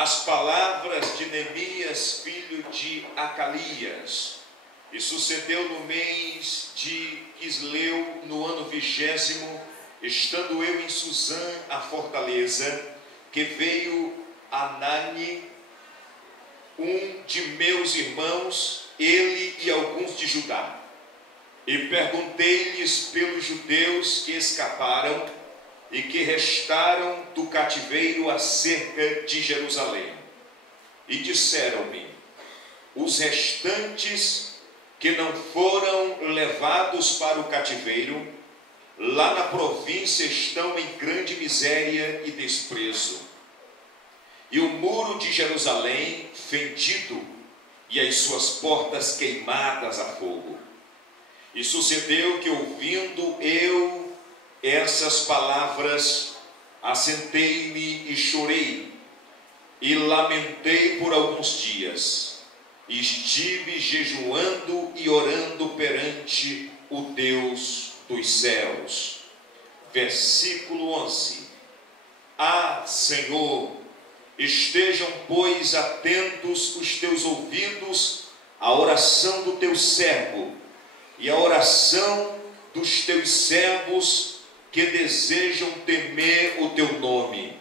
as palavras de Neemias, filho de Acalias. E sucedeu no mês de Quisleu, no ano 20º, estando eu em Suzã, a fortaleza, que veio Anani, um de meus irmãos, ele e alguns de Judá. E perguntei-lhes pelos judeus que escaparam e que restaram do cativeiro acerca de Jerusalém. E disseram-me: os restantes que não foram levados para o cativeiro, lá na província estão em grande miséria e desprezo. E o muro de Jerusalém fendido, e as suas portas queimadas a fogo. E sucedeu que, ouvindo eu essas palavras, assentei-me e chorei, e lamentei por alguns dias. E estive jejuando e orando perante o Deus dos céus. Versículo 11. Ah, Senhor, estejam, pois, atentos os teus ouvidos à oração do teu servo e à oração dos teus servos que desejam temer o teu nome.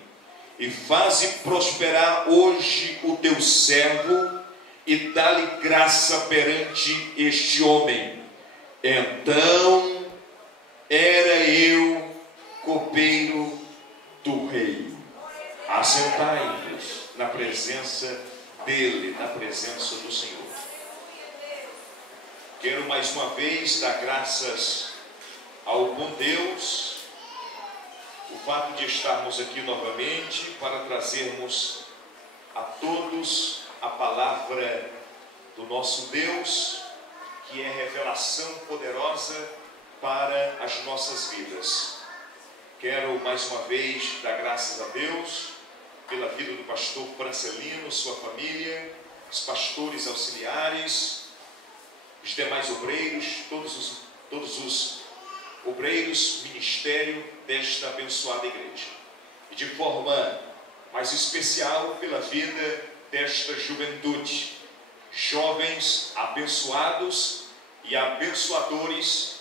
E faze prosperar hoje o teu servo e dá-lhe graça perante este homem. Então era eu copeiro do rei. Assentai-vos na presença dele, na presença do Senhor. Quero mais uma vez dar graças ao bom Deus, o fato de estarmos aqui novamente para trazermos a todos a palavra do nosso Deus, que é revelação poderosa para as nossas vidas. Quero mais uma vez dar graças a Deus pela vida do pastor Francelino, sua família, os pastores auxiliares, os demais obreiros, todos os obreiros, ministério desta abençoada igreja. E de forma mais especial pela vida desta juventude, jovens abençoados e abençoadores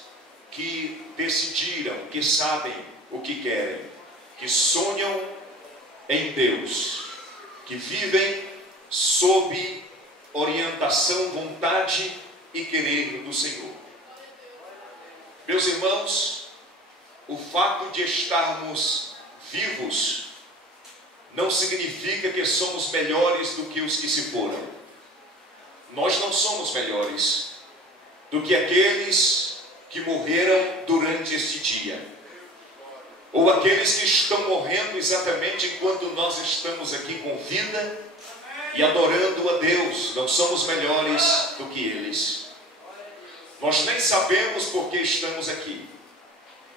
que decidiram, que sabem o que querem, que sonham em Deus, que vivem sob orientação, vontade e querer do Senhor. Meus irmãos, o fato de estarmos vivos não significa que somos melhores do que os que se foram. Nós não somos melhores do que aqueles que morreram durante este dia, ou aqueles que estão morrendo exatamente enquanto nós estamos aqui com vida e adorando a Deus. Não somos melhores do que eles. Nós nem sabemos por que estamos aqui,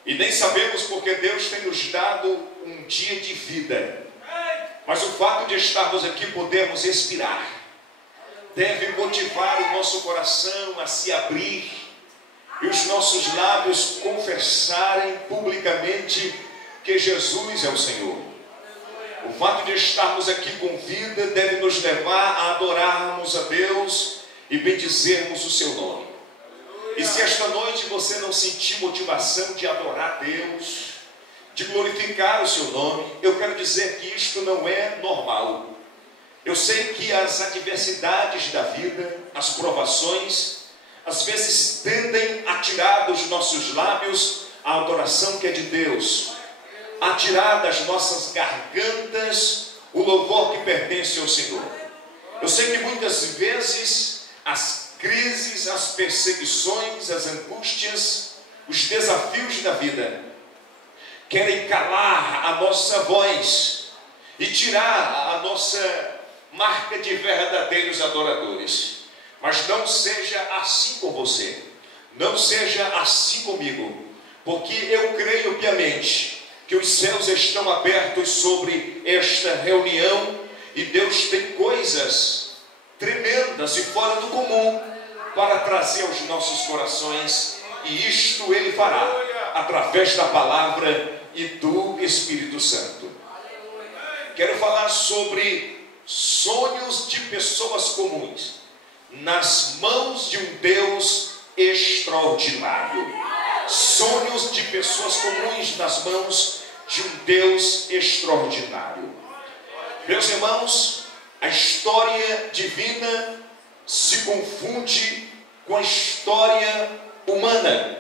e nem sabemos porque Deus tem nos dado um dia de vida, mas o fato de estarmos aqui, podermos respirar, deve motivar o nosso coração a se abrir e os nossos lábios confessarem publicamente que Jesus é o Senhor. O fato de estarmos aqui com vida deve nos levar a adorarmos a Deus e bendizermos o seu nome. E se esta noite você não sentir motivação de adorar a Deus, de glorificar o seu nome, eu quero dizer que isto não é normal. Eu sei que as adversidades da vida, as provações, às vezes tendem a tirar dos nossos lábios a adoração que é de Deus, a tirar das nossas gargantas o louvor que pertence ao Senhor. Eu sei que muitas vezes as crises, as perseguições, as angústias, os desafios da vida querem calar a nossa voz e tirar a nossa marca de verdadeiros adoradores. Mas não seja assim com você, não seja assim comigo, porque eu creio piamente que os céus estão abertos sobre esta reunião e Deus tem coisas tremendas e fora do comum para trazer aos nossos corações, e isto Ele fará através da palavra e do Espírito Santo. Quero falar sobre sonhos de pessoas comuns nas mãos de um Deus extraordinário. Sonhos de pessoas comuns nas mãos de um Deus extraordinário. Meus irmãos, a história divina se confunde com a história humana.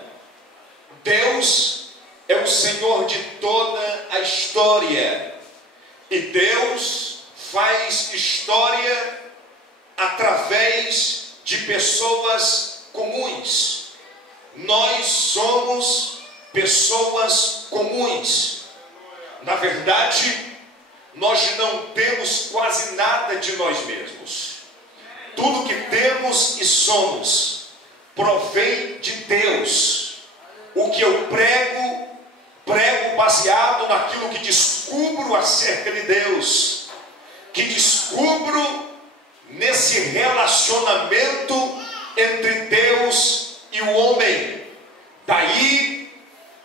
Deus é o Senhor de toda a história, e Deus faz história através de pessoas comuns. Nós somos pessoas comuns. Na verdade, nós não temos quase nada de nós mesmos. Tudo que temos e somos provém de Deus. O que eu prego baseado naquilo que descubro acerca de Deus, que descubro nesse relacionamento entre Deus e o homem. Daí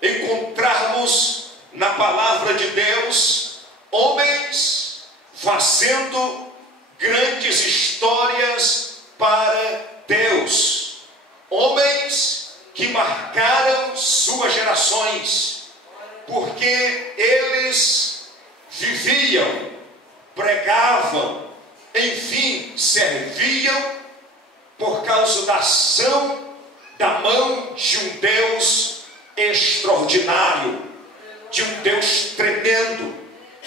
encontrarmos na palavra de Deus homens fazendo grandes histórias para Deus, homens que marcaram suas gerações, porque eles viviam, pregavam, enfim, serviam por causa da ação da mão de um Deus extraordinário, de um Deus tremendo,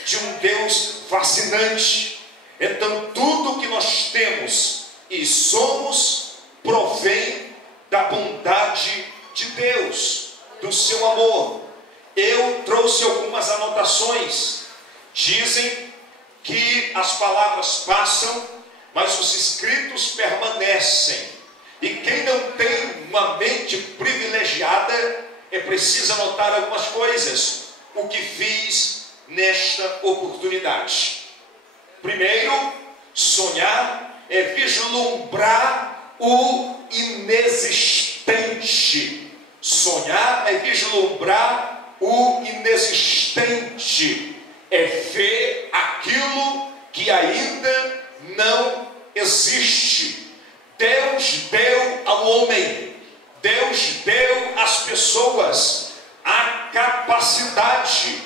de um Deus fascinante. Então tudo que nós temos e somos provém da bondade de Deus, do seu amor. Eu trouxe algumas anotações. Dizem que as palavras passam, mas os escritos permanecem. E quem não tem uma mente privilegiada é preciso anotar algumas coisas. O que fiz nesta oportunidade. Primeiro, sonhar é vislumbrar o inexistente. Sonhar é vislumbrar o inexistente. É ver aquilo que ainda não existe. Deus deu ao homem, Deus deu às pessoas a capacidade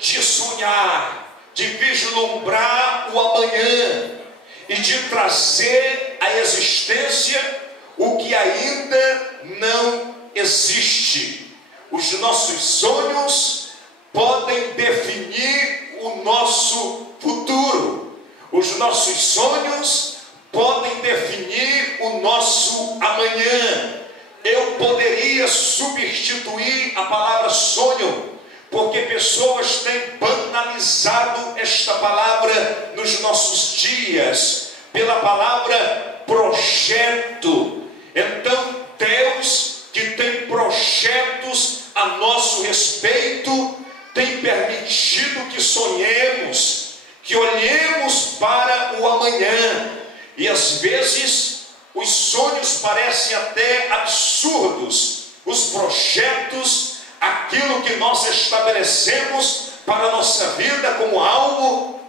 de sonhar, de vislumbrar o amanhã e de trazer à existência o que ainda não existe. Os nossos sonhos podem definir o nosso futuro. Os nossos sonhos podem definir o nosso amanhã. Eu poderia substituir a palavra sonho, porque pessoas têm banalizado esta palavra nos nossos dias, pela palavra projeto. Então, Deus, que tem projetos a nosso respeito, tem permitido que sonhemos, que olhemos para o amanhã. E às vezes os sonhos parecem até absurdos, os projetos, aquilo que nós estabelecemos para a nossa vida como algo,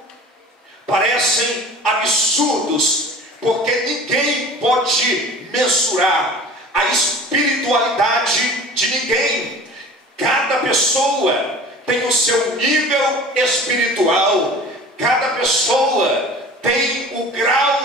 parecem absurdos, porque ninguém pode mensurar a espiritualidade de ninguém. Cada pessoa tem o seu nível espiritual, cada pessoa tem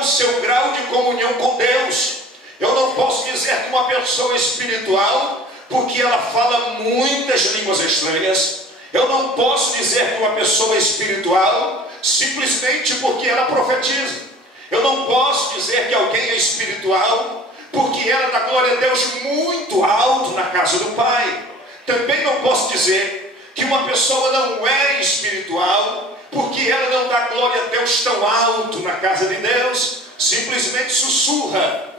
o seu grau de comunhão com Deus. Eu não posso dizer que uma pessoa espiritual porque ela fala muitas línguas estranhas. Eu não posso dizer que uma pessoa espiritual simplesmente porque ela profetiza. Eu não posso dizer que alguém é espiritual porque ela dá glória a Deus muito alto na casa do Pai. Também não posso dizer que uma pessoa não é espiritual porque ela não dá glória a Deus tão alto na casa de Deus, simplesmente sussurra.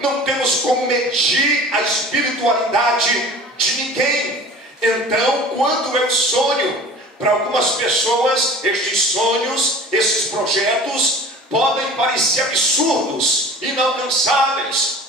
Não temos como medir a espiritualidade de ninguém. Então, quando eu sonho, para algumas pessoas, estes sonhos, esses projetos, podem parecer absurdos, inalcançáveis.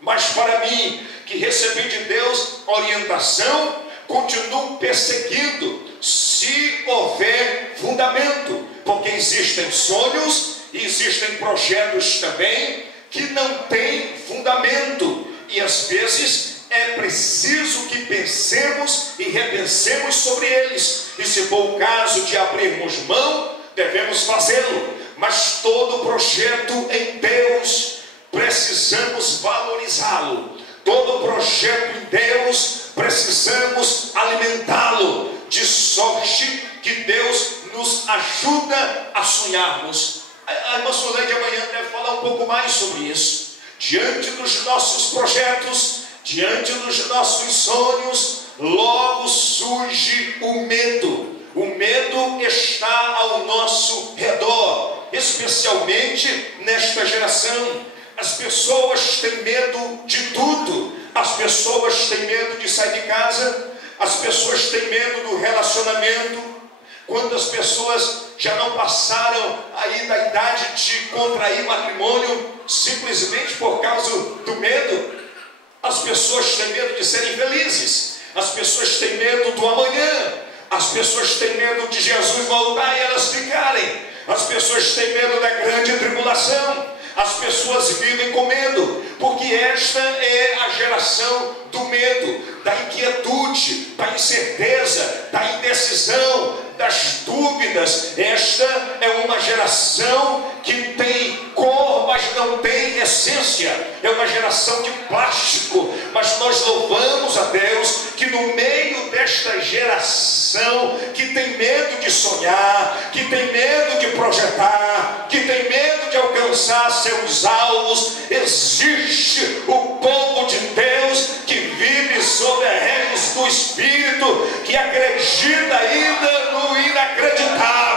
Mas para mim, que recebi de Deus orientação, continuo perseguindo, se houver fundamento, porque existem sonhos e existem projetos também que não têm fundamento, e às vezes é preciso que pensemos e repensemos sobre eles, e se for o caso de abrirmos mão, devemos fazê-lo. Mas todo projeto em Deus precisamos valorizá-lo, todo projeto em Deus precisamos alimentá-lo, de sorte que Deus nos ajuda a sonharmos. A irmã Soleide amanhã deve falar um pouco mais sobre isso. Diante dos nossos projetos, diante dos nossos sonhos, logo surge o medo. O medo está ao nosso redor, especialmente nesta geração. As pessoas têm medo de tudo. As pessoas têm medo de sair de casa. As pessoas têm medo do relacionamento. Quantas pessoas já não passaram aí da idade de contrair matrimônio simplesmente por causa do medo? As pessoas têm medo de serem felizes. As pessoas têm medo do amanhã. As pessoas têm medo de Jesus voltar e elas ficarem. As pessoas têm medo da grande tribulação. As pessoas vivem com medo, porque esta é a geração do medo, da inquietude, da incerteza, da indecisão, das dúvidas. Esta é uma geração que tem cor, mas não tem essência. É uma geração de plástico. Mas nós louvamos a Deus que no meio desta geração que tem medo de sonhar, que tem medo de projetar, que tem medo de alcançar seus alvos, existe o povo de Deus que vive sob a régis do Espírito, que acredita ainda no inacreditável.